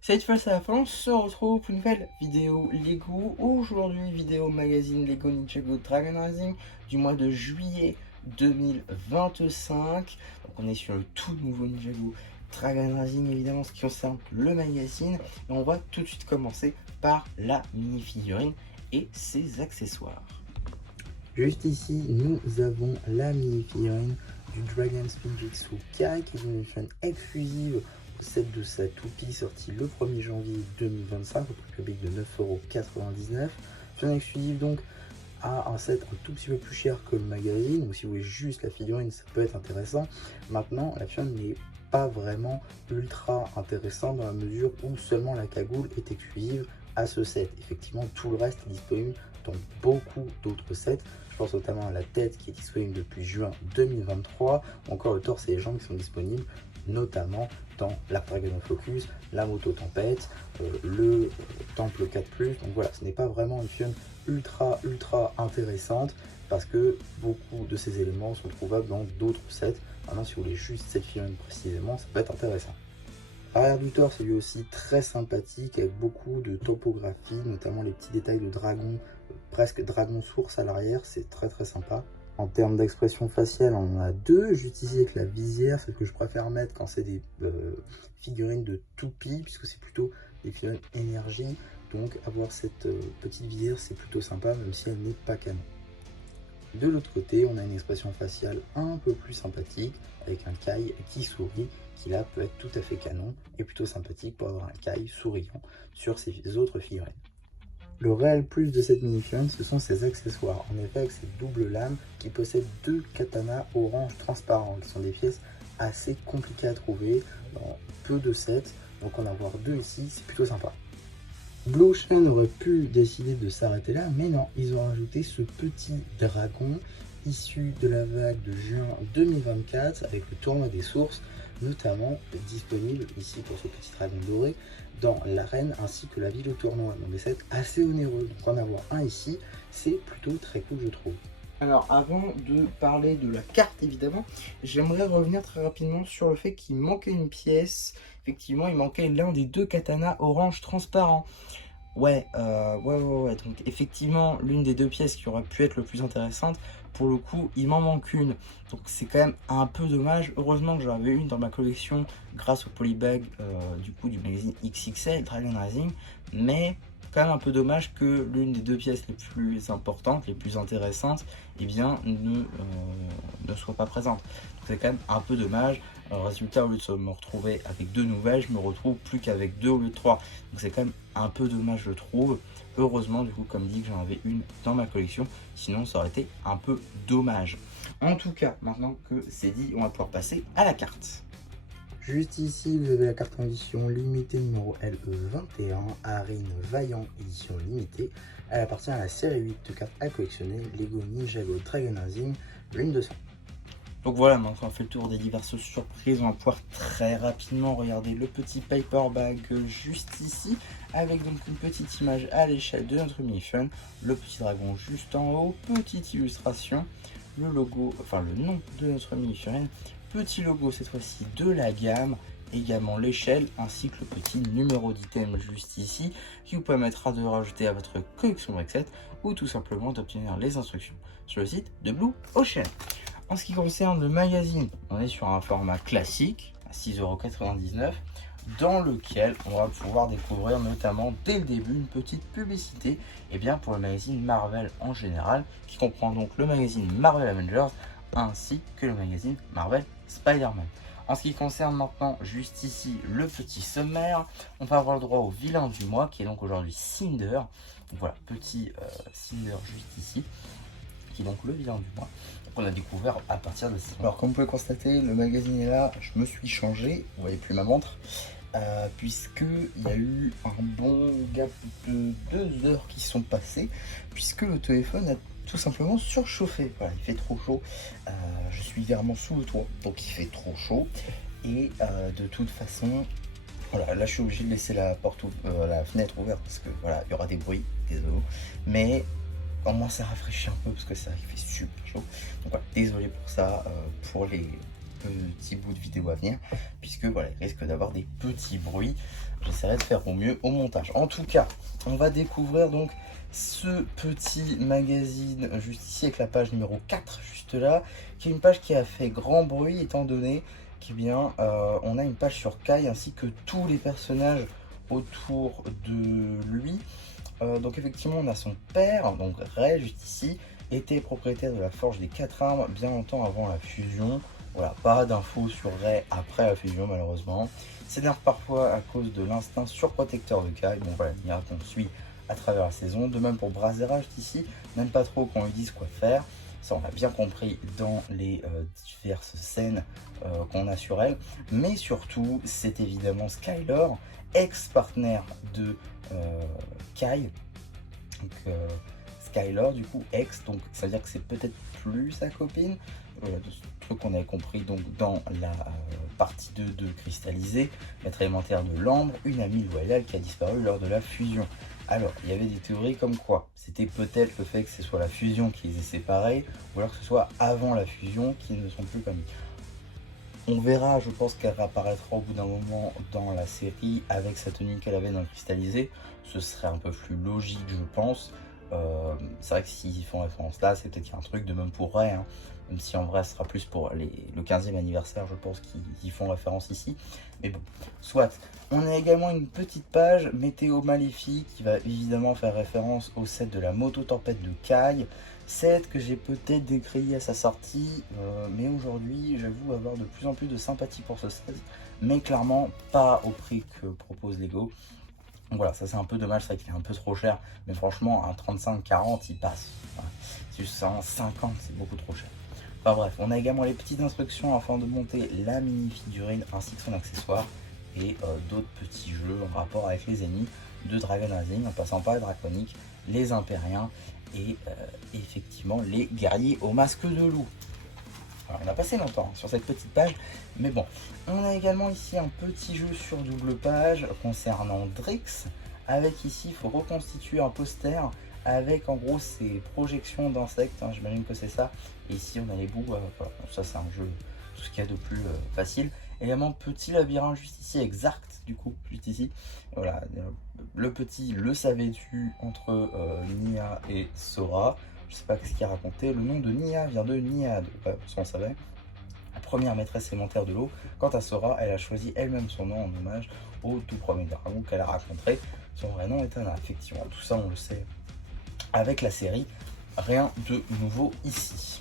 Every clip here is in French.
Cette fois, c'est la fin, on se retrouve pour une nouvelle vidéo Lego. Aujourd'hui, vidéo magazine Lego Ninjago Dragon Rising du mois de juillet 2025. Donc on est sur le tout nouveau Ninjago Dragon Rising, évidemment, ce qui concerne le magazine. Et on va tout de suite commencer par la mini-figurine et ses accessoires. Juste ici, nous avons la mini-figurine du Dragon Spin Jigsaw Kai, qui est une édition exclusive au set de sa toupie, sortie le 1er janvier 2025 au prix public de 9,99 €. Une exclusive donc à un set un tout petit peu plus cher que le magazine, ou si vous voulez juste la figurine, ça peut être intéressant. Maintenant, la figurine n'est pas vraiment ultra intéressante dans la mesure où seulement la cagoule est exclusive à ce set. Effectivement, tout le reste est disponible dans beaucoup d'autres sets. Je pense notamment à la tête qui est disponible depuis juin 2023, ou encore le torse et les jambes qui sont disponibles notamment dans l'Arc Dragon of Focus, la moto Tempête, le Temple 4+. Donc voilà, ce n'est pas vraiment une figurine ultra intéressante parce que beaucoup de ces éléments sont trouvables dans d'autres sets. Maintenant, si vous voulez juste cette figurine précisément, ça peut être intéressant. L'arrière du torse est lui aussi très sympathique avec beaucoup de topographie, notamment les petits détails de dragon, presque dragon source à l'arrière, c'est très sympa. En termes d'expression faciale, on en a deux. J'utilise avec la visière, celle que je préfère mettre quand c'est des figurines de toupie, puisque c'est plutôt des figurines énergie. Donc avoir cette petite visière, c'est plutôt sympa, même si elle n'est pas canon. De l'autre côté, on a une expression faciale un peu plus sympathique, avec un Kai qui sourit, qui là peut être tout à fait canon et plutôt sympathique pour avoir un Kai souriant sur ses autres figurines. Le réel plus de cette mini-figurine, ce sont ses accessoires. En effet, avec cette double lame qui possède deux katanas orange transparents, qui sont des pièces assez compliquées à trouver dans peu de sets. Donc en avoir deux ici, c'est plutôt sympa. Blue Ocean aurait pu décider de s'arrêter là, mais non, ils ont rajouté ce petit dragon issu de la vague de juin 2024 avec le tournoi des sources, notamment disponible ici pour ce petit dragon doré dans l'arène ainsi que la ville au tournoi. Donc des sets assez onéreux, donc en avoir un ici, c'est plutôt très cool je trouve. Alors, avant de parler de la carte, évidemment, j'aimerais revenir très rapidement sur le fait qu'il manquait une pièce. Effectivement, il manquait l'un des deux katanas orange transparent. Ouais. Donc, effectivement, l'une des deux pièces qui aurait pu être le plus intéressante, pour le coup, il m'en manque une. Donc, c'est quand même un peu dommage. Heureusement que j'en avais une dans ma collection grâce au polybag du magazine XXL Dragon Rising. Mais quand même un peu dommage que l'une des deux pièces les plus importantes, les plus intéressantes, eh bien, ne soit pas présente. Donc c'est quand même un peu dommage. Résultat, au lieu de me retrouver avec deux nouvelles, je me retrouve plus qu'avec deux au lieu de trois. Donc c'est quand même un peu dommage, je trouve. Heureusement, du coup, comme dit, que j'en avais une dans ma collection. Sinon, ça aurait été un peu dommage. En tout cas, maintenant que c'est dit, on va pouvoir passer à la carte. Juste ici, vous avez la carte en édition limitée numéro LE21, Arin Vaillant édition limitée. Elle appartient à la série 8 de cartes à collectionner, Lego Ninjago Dragon Rising, l'une de 100. Donc voilà, maintenant on fait le tour des diverses surprises. On va pouvoir très rapidement regarder le petit paperback juste ici, avec donc une petite image à l'échelle de notre mini-fun, le petit dragon juste en haut, petite illustration, le logo, enfin le nom de notre mini-fun, petit logo cette fois-ci de la gamme, également l'échelle ainsi que le petit numéro d'item juste ici qui vous permettra de rajouter à votre collection Brexit ou tout simplement d'obtenir les instructions sur le site de Blue Ocean. En ce qui concerne le magazine, on est sur un format classique à 6,99 € dans lequel on va pouvoir découvrir notamment dès le début une petite publicité pour le magazine Marvel en général, qui comprend donc le magazine Marvel Avengers ainsi que le magazine Marvel Spider-Man. En ce qui concerne maintenant juste ici le petit sommaire, on va avoir le droit au vilain du mois qui est donc aujourd'hui Cinder. Donc voilà, petit Cinder juste ici, qui est donc le vilain du mois. On a découvert à partir de 6 mois. Alors comme vous pouvez constater, le magazine est là, je me suis changé, vous voyez plus ma montre, puisqu'il y a eu un bon gap de 2 heures qui sont passées, puisque le téléphone a tout simplement surchauffé. Voilà, il fait trop chaud, je suis vraiment sous le toit, donc il fait trop chaud, et de toute façon, voilà, là je suis obligé de laisser la fenêtre ouverte, parce que voilà, il y aura des bruits, désolé, mais au moins ça rafraîchit un peu parce que ça il fait super chaud. Donc voilà, désolé pour ça, pour les petits bouts de vidéo à venir, puisque voilà, il risque d'avoir des petits bruits. J'essaierai de faire au mieux au montage. En tout cas, on va découvrir donc ce petit magazine juste ici avec la page numéro 4 juste là, qui est une page qui a fait grand bruit étant donné on a une page sur Kai ainsi que tous les personnages autour de lui. Donc effectivement on a son père, donc Ray juste ici, était propriétaire de la forge des 4 armes bien longtemps avant la fusion. Voilà, pas d'infos sur Ray après la fusion malheureusement. S'énerve parfois à cause de l'instinct surprotecteur de Kai. Bon voilà, Nia qu'on suit à travers la saison. De même pour Brazzera juste ici, n'aime pas trop qu'on lui dise quoi faire. Ça on l'a bien compris dans les diverses scènes qu'on a sur elle. Mais surtout, c'est évidemment Skyler, ex-partenaire de Kai. Donc Skyler du coup ex, donc ça veut dire que c'est peut-être plus sa copine. De ce truc qu'on avait compris donc dans la partie 2 de Cristallisé, maître élémentaire de l'ambre, une amie loyale qui a disparu lors de la fusion. Alors, il y avait des théories comme quoi c'était peut-être le fait que ce soit la fusion qui les ait séparés, ou alors que ce soit avant la fusion qu'ils ne sont plus comme. On verra, je pense qu'elle réapparaîtra au bout d'un moment dans la série avec sa tenue qu'elle avait dans le Cristallisé. Ce serait un peu plus logique, je pense. C'est vrai que s'ils font référence là, c'est peut-être qu'il y a un truc de même pour Ray, hein. Même si en vrai ce sera plus pour le 15e anniversaire, je pense qu'ils font référence ici. Mais bon, soit. On a également une petite page Météo Maléfique qui va évidemment faire référence au set de la moto tempête de Kai. Set que j'ai peut-être décrié à sa sortie, mais aujourd'hui j'avoue avoir de plus en plus de sympathie pour ce set, mais clairement pas au prix que propose Lego. Donc voilà, ça c'est un peu dommage, c'est vrai qu'il est un peu trop cher, mais franchement un 35-40 il passe. Voilà. C'est juste ça, 50 c'est beaucoup trop cher. Enfin bref, on a également les petites instructions afin de monter la mini figurine ainsi que son accessoire et d'autres petits jeux en rapport avec les ennemis de Dragon Rising en passant par les draconiques, les impériens et effectivement les guerriers au masque de loup. Alors, on a passé longtemps sur cette petite page, mais bon. On a également ici un petit jeu sur double page concernant Drix, avec ici il faut reconstituer un poster avec en gros ces projections d'insectes, hein, j'imagine que c'est ça. Et ici on a les bouts, voilà. Ça c'est un jeu, tout ce qu'il y a de plus facile. Également petit labyrinthe juste ici avec Zarkt du coup, juste ici. Voilà, le petit le savais-tu entre Nia et Sora. Je sais pas ce qu'il a raconté. Le nom de Nia vient de Niad, ça on savait. La première maîtresse élémentaire de l'eau. Quant à Sora, elle a choisi elle-même son nom en hommage au tout premier dragon qu'elle a rencontré. Son vrai nom est Anna. Effectivement, tout ça on le sait avec la série. Rien de nouveau ici.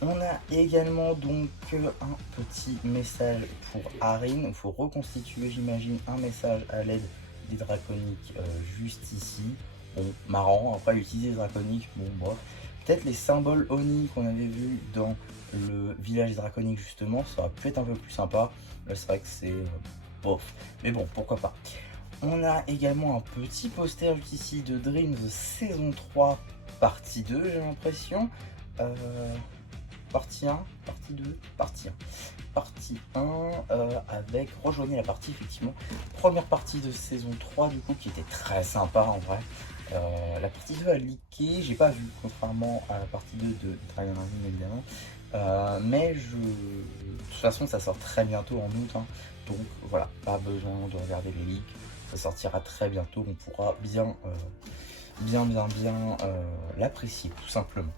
On a également donc un petit message pour Arin. Il faut reconstituer, j'imagine, un message à l'aide des draconiques juste ici. Bon, marrant, après utiliser les draconiques, bon bref. Peut-être les symboles Oni qu'on avait vu dans le village draconique justement, ça aurait pu être un peu plus sympa. Là c'est vrai que c'est bof, mais bon, pourquoi pas. On a également un petit poster juste ici de Dreams saison 3 partie 2 j'ai l'impression. Partie 1, partie 2, partie 1. Partie 1 avec rejoignez la partie effectivement. Première partie de saison 3 du coup qui était très sympa en vrai. La partie 2 a leaké, j'ai pas vu contrairement à la partie 2 de Dragon Rising évidemment. Mais de toute façon ça sort très bientôt en août, hein. Donc voilà, pas besoin de regarder les leaks. Ça sortira très bientôt, on pourra bien l'apprécier tout simplement.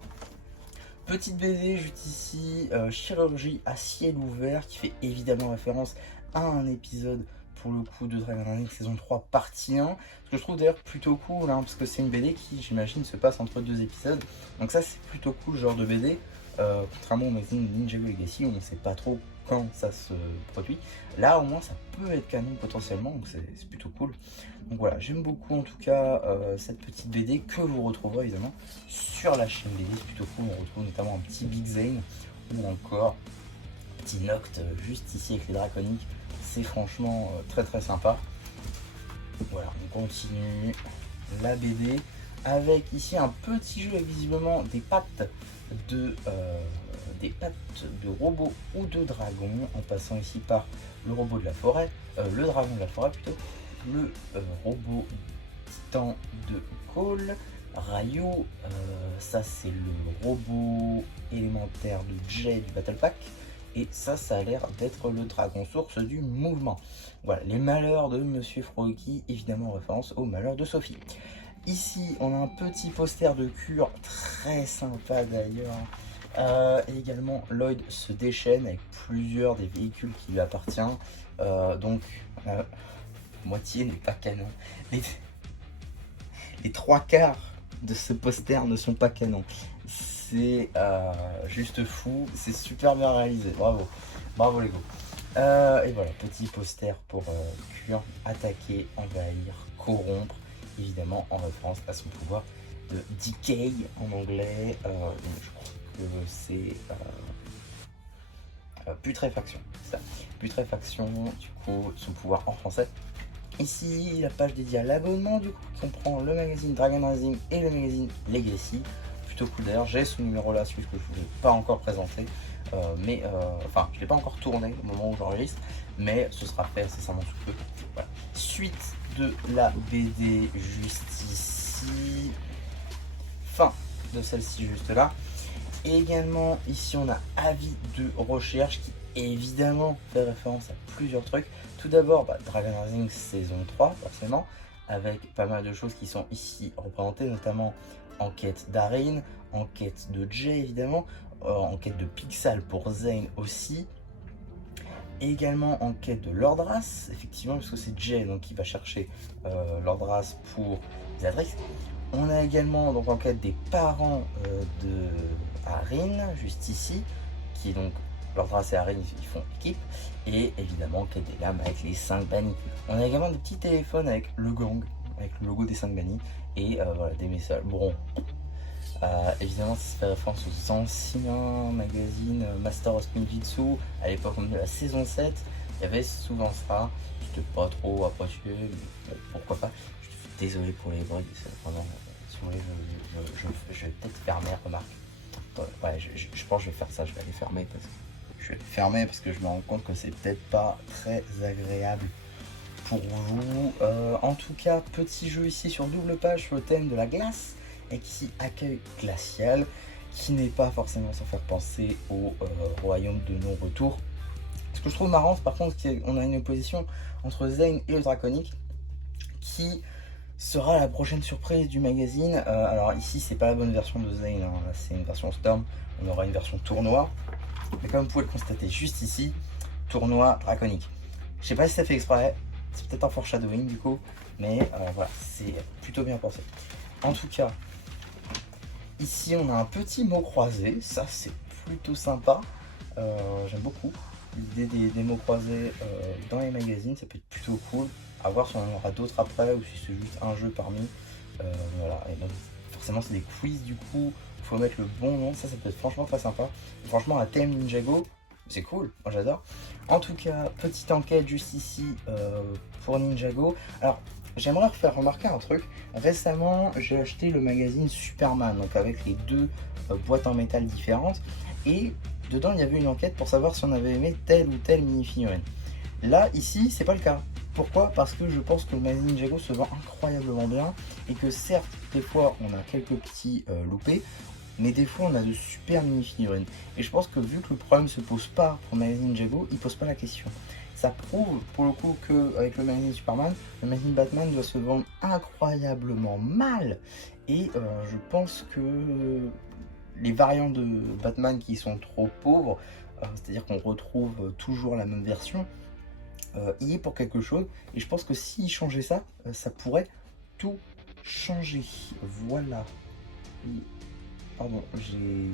Petite BD juste ici, chirurgie à ciel ouvert, qui fait évidemment référence à un épisode pour le coup de Dragon Rising saison 3 partie 1. Ce que je trouve d'ailleurs plutôt cool, hein, parce que c'est une BD qui j'imagine se passe entre deux épisodes. Donc ça c'est plutôt cool ce genre de BD. Contrairement au magazine Ninjago Legacy où on ne sait pas trop quand ça se produit. Là au moins ça peut être canon potentiellement, donc c'est plutôt cool. Donc voilà, j'aime beaucoup en tout cas cette petite BD que vous retrouverez évidemment sur la chaîne BD, c'est plutôt cool. On retrouve notamment un petit Big Zane ou encore un petit Noct juste ici avec les draconiques. C'est franchement très très sympa. Voilà, on continue la BD avec ici un petit jeu avec visiblement des pattes de robots ou de dragons, en passant ici par le robot de la forêt, le dragon de la forêt plutôt, le robot titan de Cole, Rayo, ça c'est le robot élémentaire de Jay du Battle Pack, et ça a l'air d'être le dragon source du mouvement. Voilà, les malheurs de Monsieur Froakie, évidemment en référence aux malheurs de Sophie. Ici, on a un petit poster de cure, très sympa d'ailleurs. Et également, Lloyd se déchaîne avec plusieurs des véhicules qui lui appartiennent. Donc, moitié n'est pas canon. Les trois quarts de ce poster ne sont pas canons. C'est juste fou, c'est super bien réalisé, bravo, bravo les gars. Et voilà, petit poster pour Cure, attaquer, envahir, corrompre, évidemment en référence à son pouvoir de decay en anglais. Donc je crois que c'est putréfaction, ça. Putréfaction, du coup, son pouvoir en français. Ici, la page dédiée à l'abonnement, du coup, comprend le magazine Dragon Rising et le magazine Legacy. Plutôt cool d'ailleurs, j'ai ce numéro-là, celui que je ne vous ai pas encore présenté. Enfin, je ne l'ai pas encore tourné au moment où j'enregistre, mais ce sera fait incessamment sous peu. Voilà. Suite de la BD juste ici. Fin de celle-ci juste là. Et également, ici, on a avis de recherche qui évidemment fait référence à plusieurs trucs. Tout d'abord, Dragon Rising saison 3, forcément, avec pas mal de choses qui sont ici représentées, notamment enquête d'Arin, enquête de Jay évidemment, enquête de Pixal pour Zane aussi, et également enquête de Lordras, effectivement, parce que c'est Jay donc, qui va chercher Lordras pour Bellatrix. On a également donc enquête des parents de Arin, juste ici, qui est donc Lordras et Arin, ils font équipe, et évidemment enquête des lames avec les 5 bannis. On a également des petits téléphones avec le gang, avec le logo des 5 bannis, et voilà, des messages. Bon, évidemment, ça fait référence aux anciens magazines Master of Ninjutsu, à l'époque de la saison 7, il y avait souvent ça. J'étais pas trop apprécié, mais bon, pourquoi pas. Je suis désolé pour les bruits, c'est vraiment, si vous voulez, je vais peut-être fermer, remarque. Ouais, je pense que je vais faire ça, je vais aller fermer parce que je me rends compte que c'est peut-être pas très agréable pour vous. En tout cas, petit jeu ici sur double page sur le thème de la glace, et ici accueil glacial, qui n'est pas forcément sans faire penser au royaume de non-retour. Ce que je trouve marrant, c'est par contre qu'on a une opposition entre Zane et le Draconic, qui sera la prochaine surprise du magazine. Alors ici, c'est pas la bonne version de Zane, hein. Là, c'est une version Storm, on aura une version tournoi. Mais comme vous pouvez le constater juste ici, tournoi Draconic. Je sais pas si ça fait exprès, c'est peut-être un foreshadowing du coup, mais voilà, c'est plutôt bien pensé. En tout cas, ici on a un petit mot croisé, ça c'est plutôt sympa. J'aime beaucoup l'idée des mots croisés dans les magazines, ça peut être plutôt cool. À voir si on en aura d'autres après ou si c'est juste un jeu parmi. Voilà, et donc forcément c'est des quiz du coup, il faut mettre le bon nom, ça peut être franchement très sympa. Et franchement, un thème Ninjago, c'est cool, moi j'adore. En tout cas, petite enquête juste ici pour Ninjago. Alors, j'aimerais faire remarquer un truc. Récemment, j'ai acheté le magazine Superman, donc avec les deux boîtes en métal différentes. Et dedans, il y avait une enquête pour savoir si on avait aimé telle ou telle mini-figurine. Là, ici, c'est pas le cas. Pourquoi? Parce que je pense que le magazine Ninjago se vend incroyablement bien. Et que certes, des fois, on a quelques petits loupés. Mais des fois, on a de super mini-figurines. Et je pense que vu que le problème se pose pas pour le magazine Ninjago, il pose pas la question. Ça prouve pour le coup qu'avec le magazine Superman, le magazine Batman doit se vendre incroyablement mal. Et je pense que les variantes de Batman qui sont trop pauvres, c'est-à-dire qu'on retrouve toujours la même version, y est pour quelque chose. Et je pense que s'ils changeaient ça, ça pourrait tout changer. Voilà. Et, pardon, j'ai...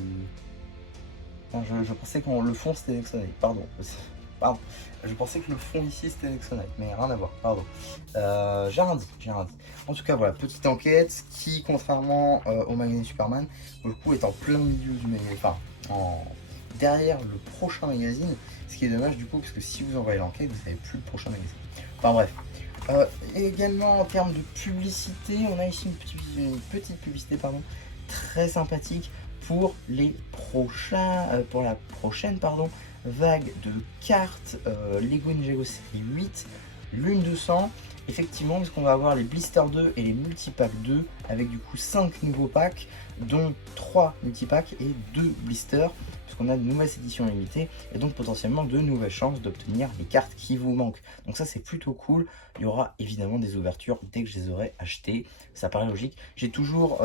Je pensais que le fond c'était Nexonite, pardon. Pardon, je pensais que le fond ici c'était Nexonite, mais rien à voir, pardon. J'ai rien dit. En tout cas, voilà, petite enquête qui, contrairement au magazine Superman, pour le coup est en plein milieu du magazine, enfin, derrière le prochain magazine, ce qui est dommage du coup, parce que si vous envoyez l'enquête, vous n'avez plus le prochain magazine. Enfin bref. Également en termes de publicité, on a ici une petite publicité, pardon, très sympathique pour les prochains, pour la prochaine vague de cartes Lego Ninjago série 8, lune de sang. Effectivement, parce qu'on va avoir les Blister 2 et les Multipacks 2 avec du coup 5 nouveaux packs, dont 3 multipacks et 2 blisters. Parce qu'on a de nouvelles éditions limitées et donc potentiellement de nouvelles chances d'obtenir les cartes qui vous manquent. Donc ça c'est plutôt cool. Il y aura évidemment des ouvertures dès que je les aurai achetées, ça paraît logique. J'ai toujours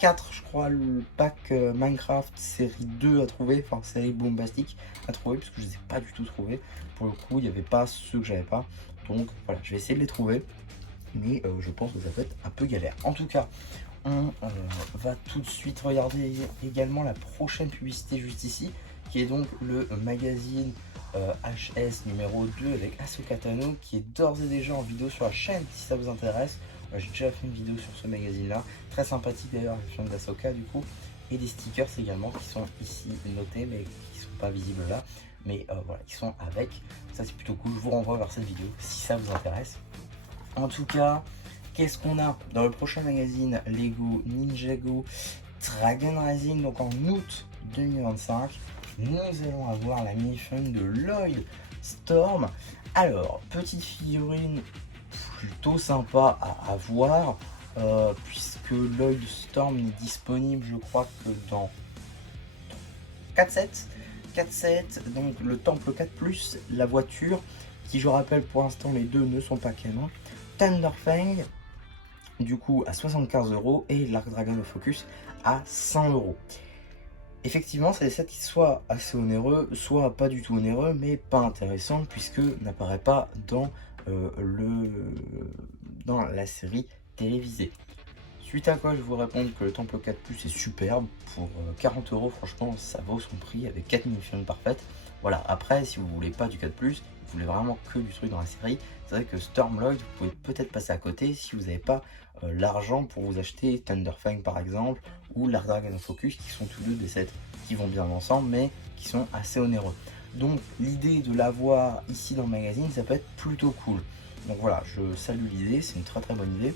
4 je crois le pack Minecraft série 2 à trouver, enfin série bombastique à trouver, parce que je ne les ai pas du tout trouvés. Pour le coup il n'y avait pas ceux que j'avais pas, donc voilà, je vais essayer de les trouver, mais je pense que ça va être un peu galère. En tout cas, on va tout de suite regarder également la prochaine publicité juste ici, qui est donc le magazine HS numéro 2 avec Ahsoka Tano, qui est d'ores et déjà en vidéo sur la chaîne si ça vous intéresse. J'ai déjà fait une vidéo sur ce magazine là, très sympathique d'ailleurs, le film d'Ahsoka du coup, et des stickers également qui sont ici notés mais qui sont pas visibles là, mais voilà, qui sont avec, ça c'est plutôt cool. Je vous renvoie vers cette vidéo si ça vous intéresse. En tout cas, qu'est-ce qu'on a dans le prochain magazine Lego Ninjago Dragon Rising, donc en août 2025, nous allons avoir la mini-fun de Lloyd Storm. Alors, petite figurine plutôt sympa à avoir, puisque Lloyd Storm n'est disponible, je crois, que dans 4-7, donc le Temple 4+, la voiture, qui je rappelle pour l'instant les deux ne sont pas canon, Thunderfang, du coup à 75 € et l'Arc Dragon of Focus à 100 €. Effectivement, c'est des sets qui soit assez onéreux, soit pas du tout onéreux, mais pas intéressant puisque n'apparaît pas dans la série télévisée. Suite à quoi je vous réponds que le Temple 4+ est superbe, pour 40 €, franchement ça vaut son prix avec 4 mini-figurines parfaites. Voilà, après si vous voulez pas du 4+, vous voulez vraiment que du truc dans la série, c'est vrai que Stormloid vous pouvez peut-être passer à côté si vous n'avez pas l'argent pour vous acheter Thunderfang par exemple, ou l'Arc Dragon of Focus, qui sont tous deux des sets qui vont bien ensemble mais qui sont assez onéreux. Donc l'idée de l'avoir ici dans le magazine, ça peut être plutôt cool. Donc voilà, je salue l'idée, c'est une très bonne idée.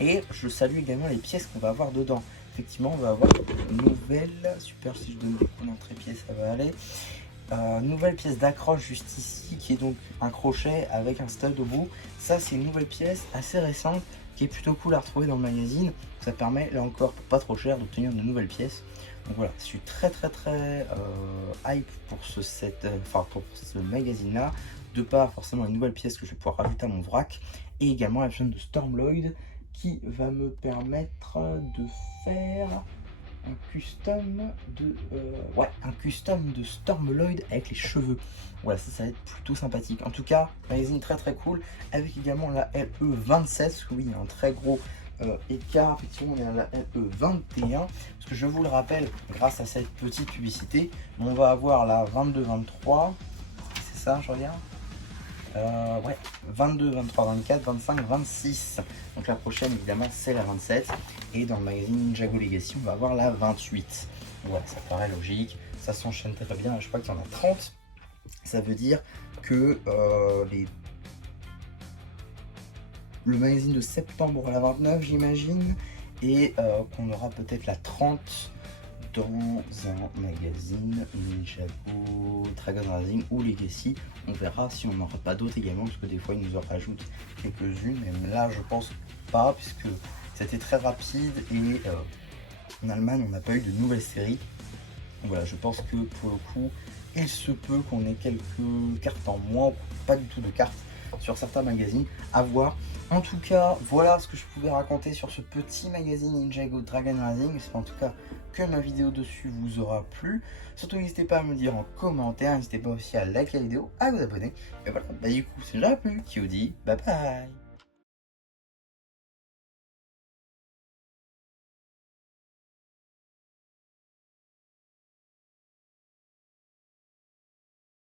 Et je salue également les pièces qu'on va avoir dedans. Effectivement, on va avoir une nouvelle, super, si je donne des coups d'entrée pièce, ça va aller. Nouvelle pièce d'accroche juste ici, qui est donc un crochet avec un stud au bout. Ça, c'est une nouvelle pièce assez récente, qui est plutôt cool à retrouver dans le magazine. Ça permet, là encore, pour pas trop cher, d'obtenir de nouvelles pièces. Donc voilà, je suis très hype pour ce set, pour ce magazine-là, de par forcément les nouvelles pièces que je vais pouvoir rajouter à mon vrac, et également la chaîne de Stormloid, qui va me permettre de faire un custom de Stormloid avec les cheveux. Voilà, ça va être plutôt sympathique. En tout cas, magazine très cool, avec également la LE27, oui, il y a un très gros écart, effectivement on est à la LE21, parce que je vous le rappelle, grâce à cette petite publicité, on va avoir la 22-23, c'est ça, je regarde. Ouais, 22, 23, 24, 25, 26. Donc la prochaine évidemment c'est la 27. Et dans le magazine Ninjago Legacy on va avoir la 28. Voilà, ça paraît logique, ça s'enchaîne très bien. Je crois qu'il y en a 30. Ça veut dire que le magazine de septembre aura la 29 j'imagine. Et qu'on aura peut-être la 30 dans un magazine Ninjago Dragon Rising ou Legacy. On verra si on n'aura pas d'autres également, parce que des fois ils nous en rajoutent quelques-unes, mais là je pense pas, puisque c'était très rapide et en Allemagne on n'a pas eu de nouvelles séries. Donc voilà, je pense que pour le coup il se peut qu'on ait quelques cartes en moins, ou pas du tout de cartes sur certains magazines, à voir. En tout cas, voilà ce que je pouvais raconter sur ce petit magazine Ninjago Dragon Rising. J'espère en tout cas que ma vidéo dessus vous aura plu. Surtout n'hésitez pas à me dire en commentaire, n'hésitez pas aussi à liker la vidéo, à vous abonner. Et voilà, du coup c'est déjà plu, qui vous dit bye bye.